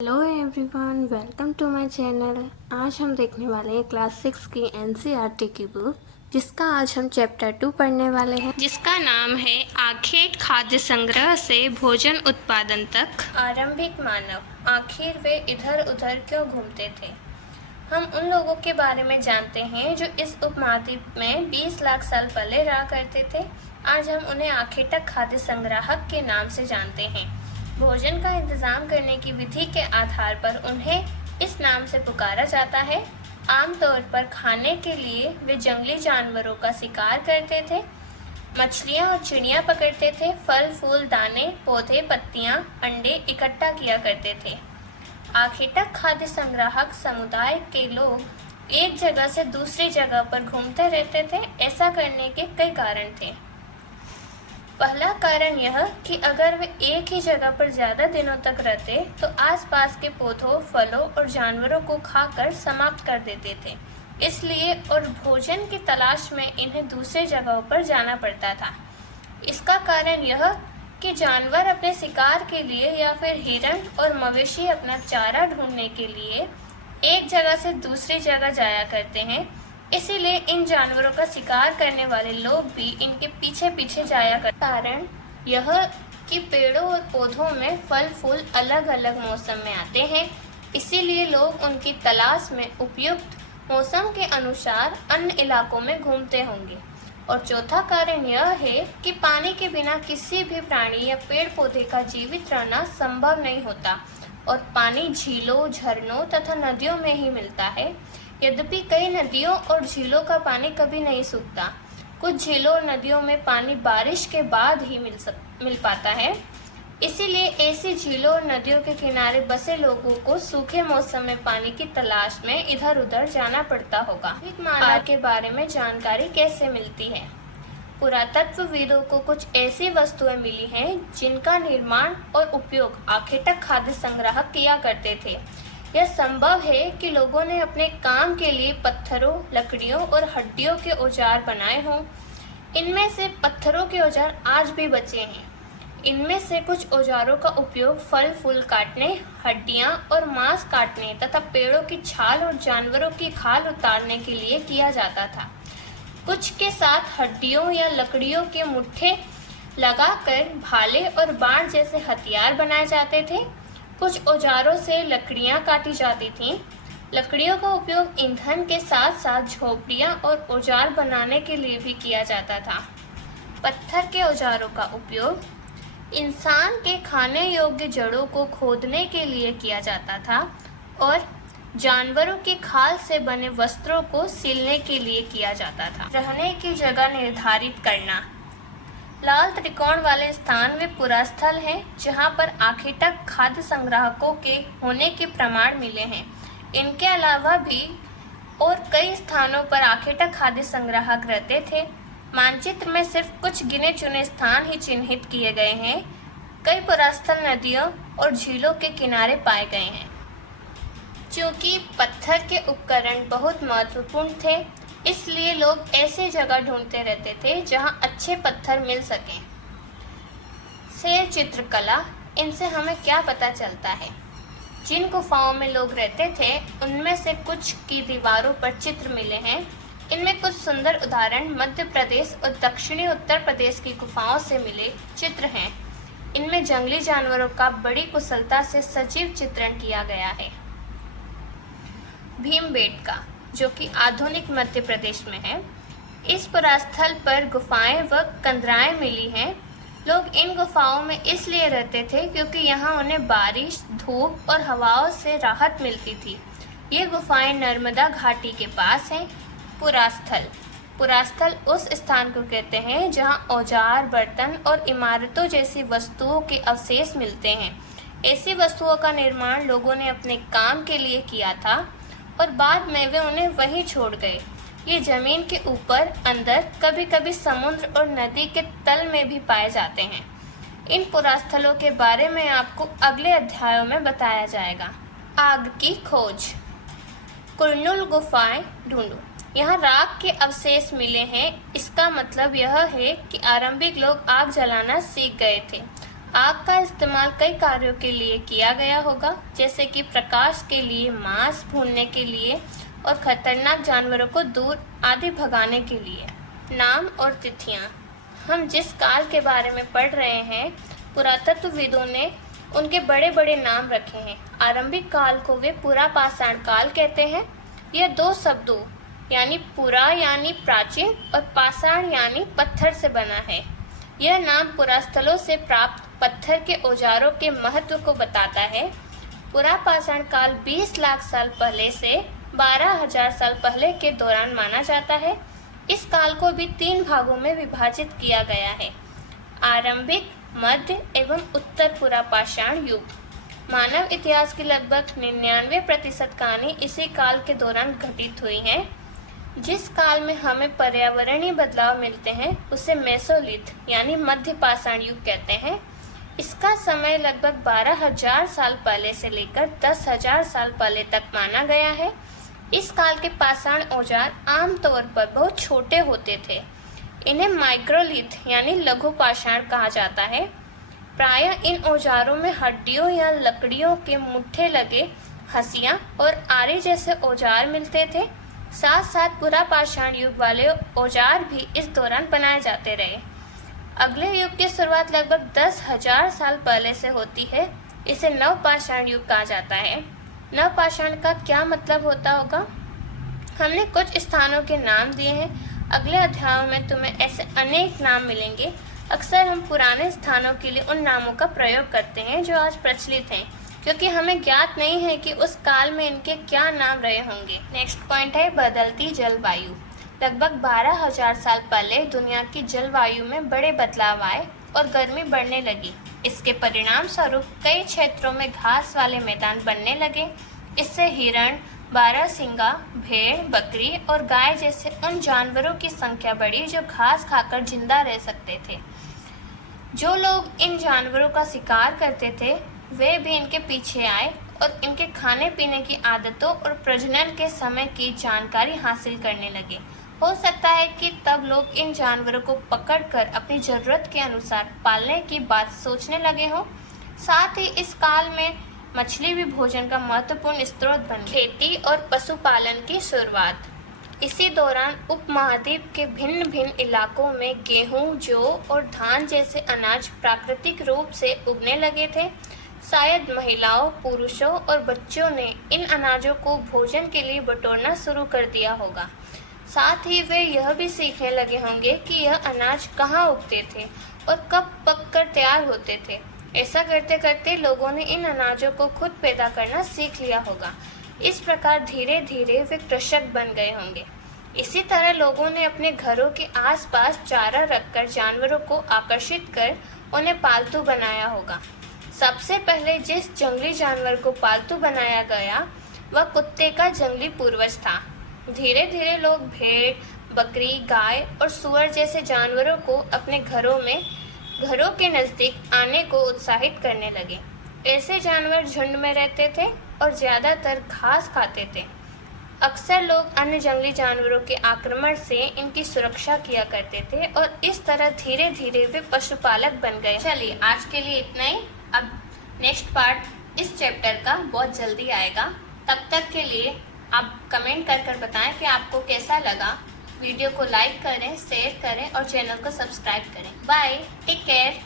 Hello everyone, welcome to my channel. आज हम देखने वाले हैं क्लास 6 की एनसीईआरटी की बुक, जिसका आज हम चैप्टर 2 पढ़ने वाले हैं, जिसका नाम है आखेट खाद्य संग्रह से भोजन उत्पादन तक। आरंभिक मानव आखिर वे इधर उधर क्यों घूमते थे। हम उन लोगों के बारे में जानते हैं जो इस उपमहाद्वीप में 20 लाख साल पहले रहा करते थे। आज हम उन्हें आखेटक खाद्य संग्राहक के नाम से जानते हैं। भोजन का इंतजाम करने की विधि के आधार पर उन्हें इस नाम से पुकारा जाता है। आमतौर पर खाने के लिए वे जंगली जानवरों का शिकार करते थे, मछलियाँ और चिड़ियाँ पकड़ते थे, फल फूल दाने पौधे पत्तियाँ अंडे इकट्ठा किया करते थे। आखेटक खाद्य संग्राहक समुदाय के लोग एक जगह से दूसरी जगह पर घूमते रहते थे। ऐसा करने के कई कारण थे। पहला कारण यह कि अगर वे एक ही जगह पर ज़्यादा दिनों तक रहते तो आसपास के पौधों, फलों और जानवरों को खाकर समाप्त कर देते थे। इसलिए और भोजन की तलाश में इन्हें दूसरे जगहों पर जाना पड़ता था। इसका कारण यह कि जानवर अपने शिकार के लिए या फिर हिरण और मवेशी अपना चारा ढूंढने के लिए एक जगह से दूसरी जगह जाया करते हैं। इसीलिए इन जानवरों का शिकार करने वाले लोग भी इनके पीछे पीछे जाया करते। कारण यह कि पेड़ों और पौधों में फल फूल अलग अलग मौसम में आते हैं, इसीलिए लोग उनकी तलाश में उपयुक्त मौसम के अनुसार अन्य इलाकों में घूमते होंगे। और चौथा कारण यह है कि पानी के बिना किसी भी प्राणी या पेड़ पौधे का जीवित रहना संभव नहीं होता और पानी झीलों, झरनों तथा नदियों में ही मिलता है। यद्यपि कई नदियों और झीलों का पानी कभी नहीं सूखता। कुछ झीलों और नदियों में पानी बारिश के बाद ही मिल पाता है। इसीलिए ऐसी झीलों और नदियों के किनारे बसे लोगों को सूखे मौसम में पानी की तलाश में इधर उधर जाना पड़ता होगा। मानव के बारे में जानकारी कैसे मिलती है। पुरातत्वविदों को कुछ ऐसी वस्तुएं मिली हैं जिनका निर्माण और उपयोग आखेटक खाद्य संग्राहक किया करते थे। यह संभव है कि लोगों ने अपने काम के लिए पत्थरों, लकड़ियों और हड्डियों के औजार बनाए हों। इनमें से पत्थरों के औजार आज भी बचे हैं। इनमें से कुछ औजारों का उपयोग फल फूल काटने, हड्डियां और मांस काटने तथा पेड़ों की छाल और जानवरों की खाल उतारने के लिए किया जाता था। कुछ के साथ हड्डियों या लकड़ियों के मुट्ठे लगाकर भाले और बाण जैसे हथियार बनाए जाते थे। कुछ औजारों से लकड़ियां काटी जाती थीं। लकड़ियों का उपयोग ईंधन के साथ साथ झोपड़ियां और औजार बनाने के लिए भी किया जाता था। पत्थर के औजारों का उपयोग इंसान के खाने योग्य जड़ों को खोदने के लिए किया जाता था और जानवरों की खाल से बने वस्त्रों को सिलने के लिए किया जाता था। रहने की जगह निर्धारित करना। लाल त्रिकोण वाले स्थान वे पुरास्थल हैं जहां पर आखेटक खाद्य संग्राहकों के होने के प्रमाण मिले हैं। इनके अलावा भी और कई स्थानों पर आखेटक खाद्य संग्राहक रहते थे। मानचित्र में सिर्फ कुछ गिने चुने स्थान ही चिन्हित किए गए हैं। कई पुरास्थल नदियों और झीलों के किनारे पाए गए हैं। क्योंकि पत्थर के उपकरण बहुत महत्वपूर्ण थे, इसलिए लोग ऐसी जगह ढूंढते रहते थे जहां अच्छे पत्थर मिल सकें। शेर चित्रकला, इनसे हमें क्या पता चलता है। जिन गुफाओं में लोग रहते थे उनमें से कुछ की दीवारों पर चित्र मिले हैं। इनमें कुछ सुंदर उदाहरण मध्य प्रदेश और दक्षिणी उत्तर प्रदेश की गुफाओं से मिले चित्र हैं। इनमें जंगली जानवरों का बड़ी कुशलता से सजीव चित्रण किया गया है। भीमबेटका, जो कि आधुनिक मध्य प्रदेश में है। इस पुरास्थल पर गुफाएं व कंदराएं मिली हैं। लोग इन गुफाओं में इसलिए रहते थे क्योंकि यहाँ उन्हें बारिश, धूप और हवाओं से राहत मिलती थी। ये गुफाएं नर्मदा घाटी के पास हैं। पुरास्थल उस स्थान को कहते हैं जहाँ औजार, बर्तन और इमारतों जैसी वस्तुओं के अवशेष मिलते हैं। ऐसी वस्तुओं का निर्माण लोगों ने अपने काम के लिए किया था और बाद में वे उन्हें वहीं छोड़ गए। ये जमीन के ऊपर, अंदर, कभी कभी समुद्र और नदी के तल में भी पाए जाते हैं। इन पुरास्थलों के बारे में आपको अगले अध्यायों में बताया जाएगा। आग की खोज। कुरनुल गुफाएं ढूंढो। यहाँ राख के अवशेष मिले हैं। इसका मतलब यह है कि आरंभिक लोग आग जलाना सीख गए थे। आग का इस्तेमाल कई कार्यों के लिए किया गया होगा, जैसे कि प्रकाश के लिए, मांस भूनने के लिए और खतरनाक जानवरों को दूर आदि भगाने के लिए। नाम और तिथियां। हम जिस काल के बारे में पढ़ रहे हैं, पुरातत्वविदों ने उनके बड़े बड़े नाम रखे हैं। आरंभिक काल को वे पुरापाषाण काल कहते हैं। यह दो शब्दों यानी पुरा यानी प्राचीन और पाषाण यानी पत्थर से बना है। यह नाम पुरास्थलों से प्राप्त पत्थर के औजारों के महत्व को बताता है। पुरापाषाण काल 20 लाख साल पहले से 12,000 साल पहले के दौरान माना जाता है। इस काल को भी 3 भागों में विभाजित किया गया है: आरंभिक, मध्य एवं उत्तर पुरापाषाण युग। मानव इतिहास की लगभग 99% कहानी इसी काल के दौरान घटित हुई है। जिस काल में हमें पर्यावरणीय बदलाव मिलते हैं उसे मेसोलिथ यानी मध्य पाषाण युग कहते हैं। इसका समय लगभग 12,000 साल पहले से लेकर 10,000 साल पहले तक माना गया है। इस काल के पाषाण औजार आमतौर पर बहुत छोटे होते थे। इन्हें माइक्रोलिथ यानी लघु पाषाण कहा जाता है। प्रायः इन औजारों में हड्डियों या लकड़ियों के मुट्ठे लगे हंसियां और आरी जैसे औजार मिलते थे। साथ साथ पुरापाषाण युग वाले औजार भी इस दौरान बनाए जाते रहे। अगले युग की शुरुआत लगभग 10,000 साल पहले से होती है। इसे नवपाषाण युग कहा जाता है। नवपाषाण का क्या मतलब होता होगा? हमने कुछ स्थानों के नाम दिए हैं। अगले अध्यायों में तुम्हें ऐसे अनेक नाम मिलेंगे। अक्सर हम पुराने स्थानों के लिए उन नामों का प्रयोग करते हैं जो आज प्रचलित हैं, क्योंकि हमें ज्ञात नहीं है कि उस काल में इनके क्या नाम रहे होंगे। नेक्स्ट पॉइंट है बदलती जलवायु। लगभग 12,000 साल पहले दुनिया की जलवायु में बड़े बदलाव आए और गर्मी बढ़ने लगी। इसके परिणाम स्वरूप कई क्षेत्रों में घास वाले मैदान बनने लगे। इससे हिरण, बारहसिंगा, भेड़, बकरी और गाय जैसे उन जानवरों की संख्या बढ़ी जो घास खाकर जिंदा रह सकते थे। जो लोग इन जानवरों का शिकार करते थे वे भी इनके पीछे आए और इनके खाने पीने की आदतों और प्रजनन के समय की जानकारी हासिल करने लगे। हो सकता है कि तब लोग इन जानवरों को पकड़कर अपनी ज़रूरत के अनुसार पालने की बात सोचने लगे हों। साथ ही इस काल में मछली भी भोजन का महत्वपूर्ण स्रोत बन गई। खेती और पशुपालन की शुरुआत। इसी दौरान उपमहाद्वीप के भिन्न भिन्न इलाकों में गेहूं, जौ और धान जैसे अनाज प्राकृतिक रूप से उगने लगे थे। शायद महिलाओं, पुरुषों और बच्चों ने इन अनाजों को भोजन के लिए बटोरना शुरू कर दिया होगा। साथ ही वे यह भी सीखने लगे होंगे कि यह अनाज कहाँ उगते थे और कब पककर तैयार होते थे। ऐसा करते करते लोगों ने इन अनाजों को खुद पैदा करना सीख लिया होगा। इस प्रकार धीरे धीरे वे कृषक बन गए होंगे। इसी तरह लोगों ने अपने घरों के आसपास चारा रखकर जानवरों को आकर्षित कर उन्हें पालतू बनाया होगा। सबसे पहले जिस जंगली जानवर को पालतू बनाया गया वह कुत्ते का जंगली पूर्वज था। धीरे धीरे लोग भेड़, बकरी, गाय और सूअर जैसे जानवरों को अपने घरों के नज़दीक आने को उत्साहित करने लगे। ऐसे जानवर झुंड में रहते थे और ज़्यादातर घास खाते थे। अक्सर लोग अन्य जंगली जानवरों के आक्रमण से इनकी सुरक्षा किया करते थे और इस तरह धीरे धीरे वे पशुपालक बन गए। चलिए आज के लिए इतना ही। अब नेक्स्ट पार्ट इस चैप्टर का बहुत जल्दी आएगा। तब तक के लिए आप कमेंट कर बताएं कि आपको कैसा लगा। वीडियो को लाइक करें, शेयर करें और चैनल को सब्सक्राइब करें। Bye, take care.